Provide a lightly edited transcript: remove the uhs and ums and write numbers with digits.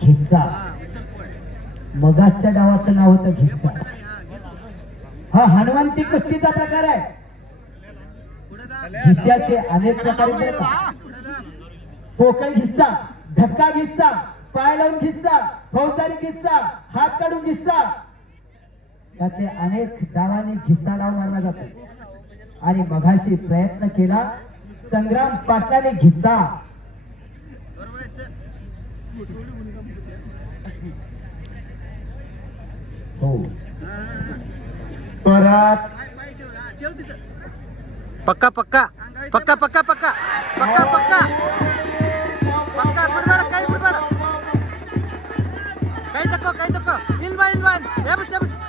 घिस्सा मगासच्या डावाचं नाव होतं घिस्सा. हा हनुमंती कुस्तीचा प्रकार आहे. घिस्स्याचे अनेक प्रकार आहेत. पोकळ घिस्सा, धक्का घिस्सा, पाय लावून घिस्सा, फौजदारी घिस्सा, हात काढून घिस्सा, त्याचे अनेक डावांनी घिस्सा डाव मारला जातो. आणि मगाशी प्रयत्न केला संग्राम पाटलाने घिस्सा. हो परत पक्का पक्का पक्का पक्का पक्का पक्का पक्का पक्का बुडबाड काही बुडबाड काही तको इल्वान या बस